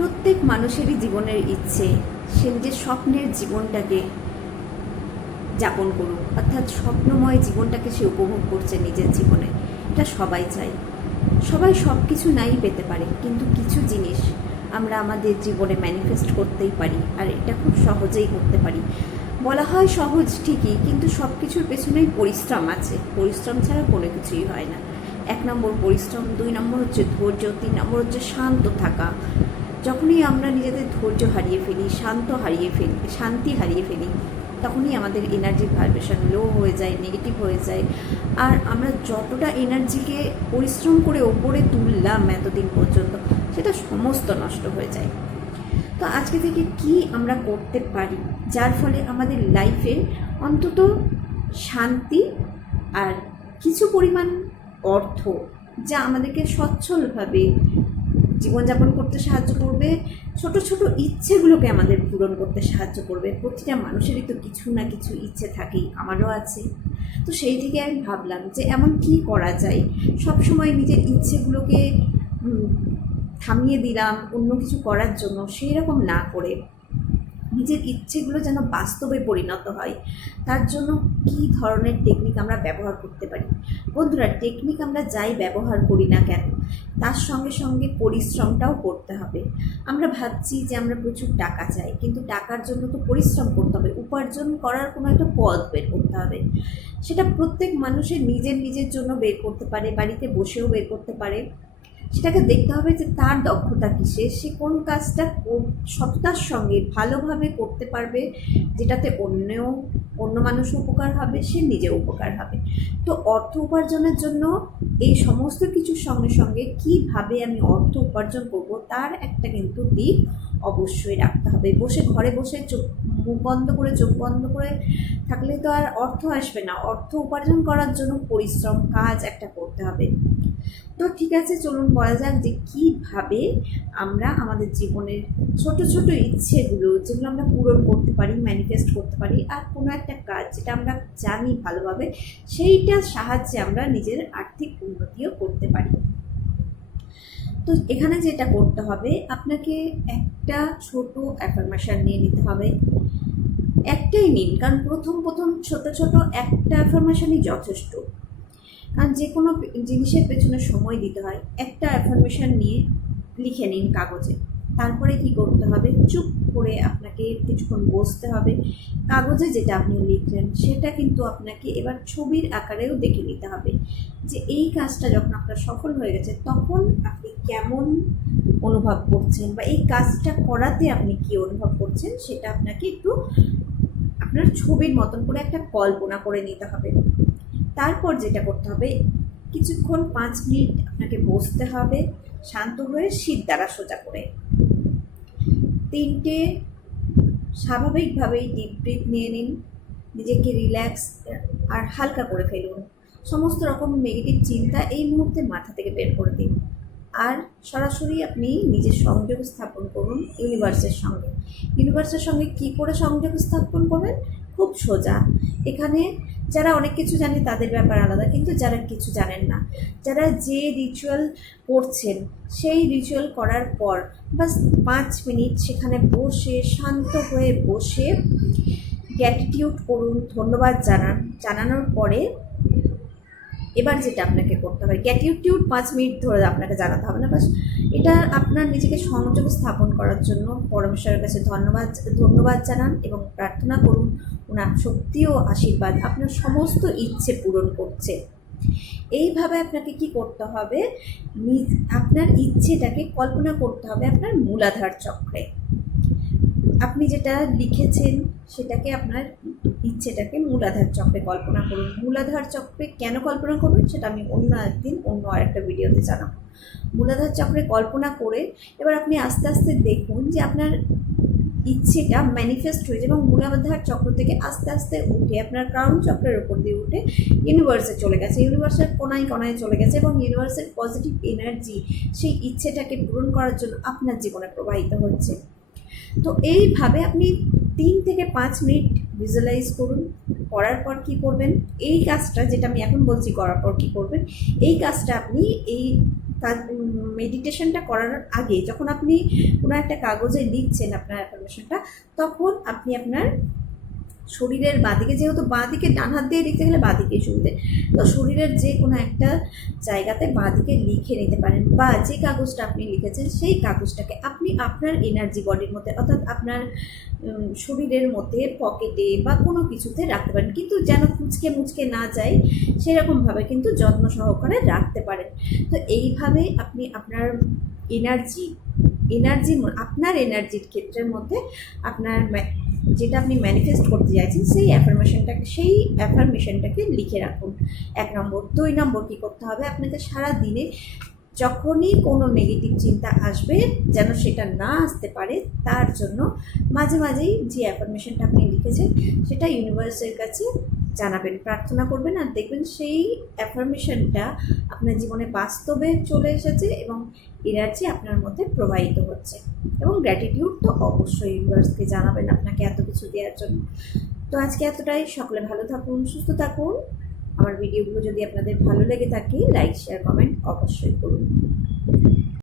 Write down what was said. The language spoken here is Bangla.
প্রত্যেক মানুষেরই জীবনের ইচ্ছে সে নিজের স্বপ্নের জীবনটাকে যাপন করুক, অর্থাৎ স্বপ্নময় জীবনটাকে সে উপভোগ করছে নিজের জীবনে। এটা সবাই চায়। সবাই সব কিছু নাই পেতে পারে, কিন্তু কিছু জিনিস আমরা আমাদের জীবনে ম্যানিফেস্ট করতেই পারি, আর এটা খুব সহজেই করতে পারি। বলা হয় সহজ ঠিকই, কিন্তু সব কিছুর পেছনেই পরিশ্রম আছে। পরিশ্রম ছাড়া কোনো কিছুই হয় না। 1 নম্বর পরিশ্রম, 2 নম্বর হচ্ছে ধৈর্য, 3 নম্বর হচ্ছে শান্ত থাকা। যখনই আমরা নিজেদের ধৈর্য হারিয়ে ফেলি, শান্তি হারিয়ে ফেলি, তখনই আমাদের এনার্জির ভাইব্রেশন লো হয়ে যায়, নেগেটিভ হয়ে যায়। আর আমরা যতটা এনার্জিকে পরিশ্রম করে ওপরে তুললাম এতদিন পর্যন্ত, সেটা সমস্ত নষ্ট হয়ে যায়। তো আজকে থেকে কি আমরা করতে পারি যার ফলে আমাদের লাইফে অন্তত শান্তি আর কিছু পরিমাণ অর্থ, যা আমাদেরকে সচ্ছলভাবে জীবনযাপন করতে সাহায্য করবে, ছোট ছোট ইচ্ছেগুলোকে আমাদের পূরণ করতে সাহায্য করবে। প্রতিটা মানুষেরই তো কিছু না কিছু ইচ্ছে থাকেই, আমারও আছে। তো সেই থেকে আমি ভাবলাম যে এমন কি করা যায়, সবসময় নিজের ইচ্ছেগুলোকে থামিয়ে দিলাম অন্য কিছু করার জন্য, সেই রকম না করে নিজের ইচ্ছেগুলো যেন বাস্তবে পরিণত হয়, তার জন্য কী ধরনের টেকনিক আমরা ব্যবহার করতে পারি। বন্ধুরা, টেকনিক আমরা যাই ব্যবহার করি না কেন, তার সঙ্গে সঙ্গে পরিশ্রমটাও করতে হবে। আমরা ভাবছি যে আমরা প্রচুর টাকা চাই, কিন্তু টাকার জন্য তো পরিশ্রম করতে হবে, উপার্জন করার কোনো একটা পথ বের করতে হবে। সেটা প্রত্যেক মানুষের নিজের নিজের জন্য বের করতে পারে, বাড়িতে বসেও বের করতে পারে। সেটাকে দেখতে হবে যে তার দক্ষতা কিসে, সে কোন কাজটা সততার সঙ্গে ভালোভাবে করতে পারবে, যেটাতে অন্য মানুষও উপকার হবে, সে নিজেও উপকার হবে। তো অর্থ উপার্জনের জন্য এই সমস্ত কিছুর সঙ্গে সঙ্গে কীভাবে আমি অর্থ উপার্জন করব, তার একটা কিন্তু দিক অবশ্যই রাখতে হবে। ঘরে বসে মুখ বন্ধ করে চোখ বন্ধ করে থাকলে তো আর অর্থ আসবে না। অর্থ উপার্জন করার জন্য পরিশ্রম কাজ একটা করতে হবে। তো ঠিক আছে, চলুন বলা যাক যে কীভাবে আমরা আমাদের জীবনের ছোট ছোট ইচ্ছেগুলো, যেগুলো আমরা পূরণ করতে পারি, ম্যানিফেস্ট করতে পারি, আর কোনো একটা কাজ যেটা আমরা জানি ভালোভাবে, সেইটার সাহায্যে আমরা নিজের আর্থিক উন্নতিও করতে পারি। তো এখানে যেটা করতে হবে, আপনাকে একটা ছোট অ্যাফার্মেশন নিয়ে নিতে হবে। একটাই নিন, কারণ প্রথম ছোট ছোট একটা অ্যাফার্মেশনই যথেষ্ট। কারণ যে কোনো জিনিসের পেছনে সময় দিতে হয়। একটা অ্যাফার্মেশন নিয়ে লিখে নিন কাগজে। তারপরে কি করতে হবে, চুপ করে আপনাকে কিছুক্ষণ বসতে হবে। কাগজে যেটা আপনি লিখলেন সেটা কিন্তু আপনাকে এবার ছবির আকারেও দেখে নিতে হবে, যে এই কাজটা যখন আপনার সফল হয়ে গেছে তখন আপনি কেমন অনুভব করছেন, বা এই কাজটা করাতে আপনি কি অনুভব করছেন, সেটা আপনাকে একটু আপনার ছবির মতন করে একটা কল্পনা করে নিতে হবে। তারপর যেটা করতে হবে, কিছুক্ষণ 5 মিনিট আপনাকে বসতে হবে শান্ত হয়ে, শীত দ্বারা সোজা করে। 3টে স্বাভাবিকভাবেই ডিপ ব্রিথ নিয়ে নিন, নিজেকে রিল্যাক্স আর হালকা করে ফেলুন। সমস্ত রকম নেগেটিভ চিন্তা এই মুহূর্তে মাথা থেকে বের করে দিন, আর সরাসরি আপনি নিজের সংযোগ স্থাপন করুন ইউনিভার্সের সঙ্গে। ইউনিভার্সের সঙ্গে কী করে সংযোগ স্থাপন করবেন? খুব সোজা। এখানে যারা অনেক কিছু জানে তাদের ব্যাপার আলাদা, কিন্তু যারা কিছু জানেন না, যারা যে রিচুয়াল করছেন, সেই রিচুয়াল করার পর বাস 5 মিনিট সেখানে বসে শান্ত হয়ে বসে গ্র্যাটিটিউড করুন, ধন্যবাদ জানানোর পরে এবার যেটা আপনাকে করতে হবে, গ্র্যাটিটিউড 5 মিনিট ধরে আপনাকে জানাতে হবে না, বাস এটা আপনার নিজেকে সংযোগ স্থাপন করার জন্য পরমেশ্বরের কাছে ধন্যবাদ জানান এবং প্রার্থনা করুন ওনার শক্তি ও আশীর্বাদ আপনার সমস্ত ইচ্ছে পূরণ করছে। এইভাবে আপনাকে কি করতে হবে, আপনার ইচ্ছেটাকে কল্পনা করতে হবে আপনার মূলাধার চক্রে। আপনি যেটা লিখেছেন সেটাকে, আপনার ইচ্ছেটাকে মূলাধার চক্রে কল্পনা করুন। মূলাধার চক্রে কেন কল্পনা করবেন সেটা আমি অন্য একদিন অন্য আরেকটা ভিডিওতে জানাবো। মূলাধার চক্রে কল্পনা করে এবার আপনি আস্তে আস্তে দেখুন যে আপনার ইচ্ছেটা ম্যানিফেস্ট হয়েছে, এবং মূলাধার চক্র থেকে আস্তে আস্তে উঠে আপনার ক্রাউন চক্রের উপর দিয়ে উঠে ইউনিভার্সে চলে গেছে, ইউনিভার্সের কোনায় কোনায় চলে গেছে, এবং ইউনিভার্সের পজিটিভ এনার্জি সেই ইচ্ছেটাকে পূরণ করার জন্য আপনার জীবনে প্রবাহিত হচ্ছে। তো এইভাবে আপনি 3 থেকে 5 মিনিট ভিজুয়ালাইজ করুন। করার পর কী করবেন, এই কাজটা যেটা আমি এখন বলছি করার পর কী করবেন, এই কাজটা আপনি এই মেডিটেশনটা করার আগে যখন আপনি কোনো একটা কাগজে লিখছেন আপনার অ্যাফার্মেশনটা, তখন আপনি আপনার শরীরের বাঁদিকে, যেহেতু বাঁদিকে ডান হাত দিয়ে লিখতে গেলে বাঁদিকেই সুবিধে, তো শরীরের যে কোনো একটা জায়গাতে বাঁদিকে লিখে নিতে পারেন, বা যে কাগজটা আপনি লিখেছেন সেই কাগজটাকে আপনি আপনার এনার্জি বডির মধ্যে, অর্থাৎ আপনার শরীরের মধ্যে পকেটে বা কোনো কিছুতে রাখতে পারেন, কিন্তু যেন কুচকে মুচকে না যায় সেরকমভাবে কিন্তু যত্ন সহকারে রাখতে পারেন। তো এইভাবে আপনি আপনার এনার্জি আপনার এনার্জির ক্ষেত্রের মধ্যে আপনার যেটা আপনি ম্যানিফেস্ট করতে চাইছেন সেই অ্যাফার্মেশনটাকে লিখে রাখুন। 1 নম্বর। 2 নম্বর কী করতে হবে, আপনাকে সারা দিনে যখনই কোনো নেগেটিভ চিন্তা আসবে যেন সেটা না আসতে পারে, তার জন্য মাঝে মাঝেই যে অ্যাফার্মেশনটা আপনি লিখেছেন সেটা ইউনিভার্সের কাছে জানাবেন, প্রার্থনা করবেন, আর দেখবেন সেই অ্যাফার্মেশনটা আপনার জীবনে বাস্তবে চলে এসেছে এবং এনার্জি আপনার মধ্যে প্রবাহিত হচ্ছে। এবং গ্র্যাটিটিউড তো অবশ্যই ইউনিভার্সকে জানাবেন আপনাকে এত কিছু দেওয়ার জন্য। তো আজকে এতটাই। সকলে ভালো থাকুন, সুস্থ থাকুন। আমার ভিডিওগুলো যদি আপনাদের ভালো লেগে থাকে, লাইক, শেয়ার, কমেন্ট অবশ্যই করুন।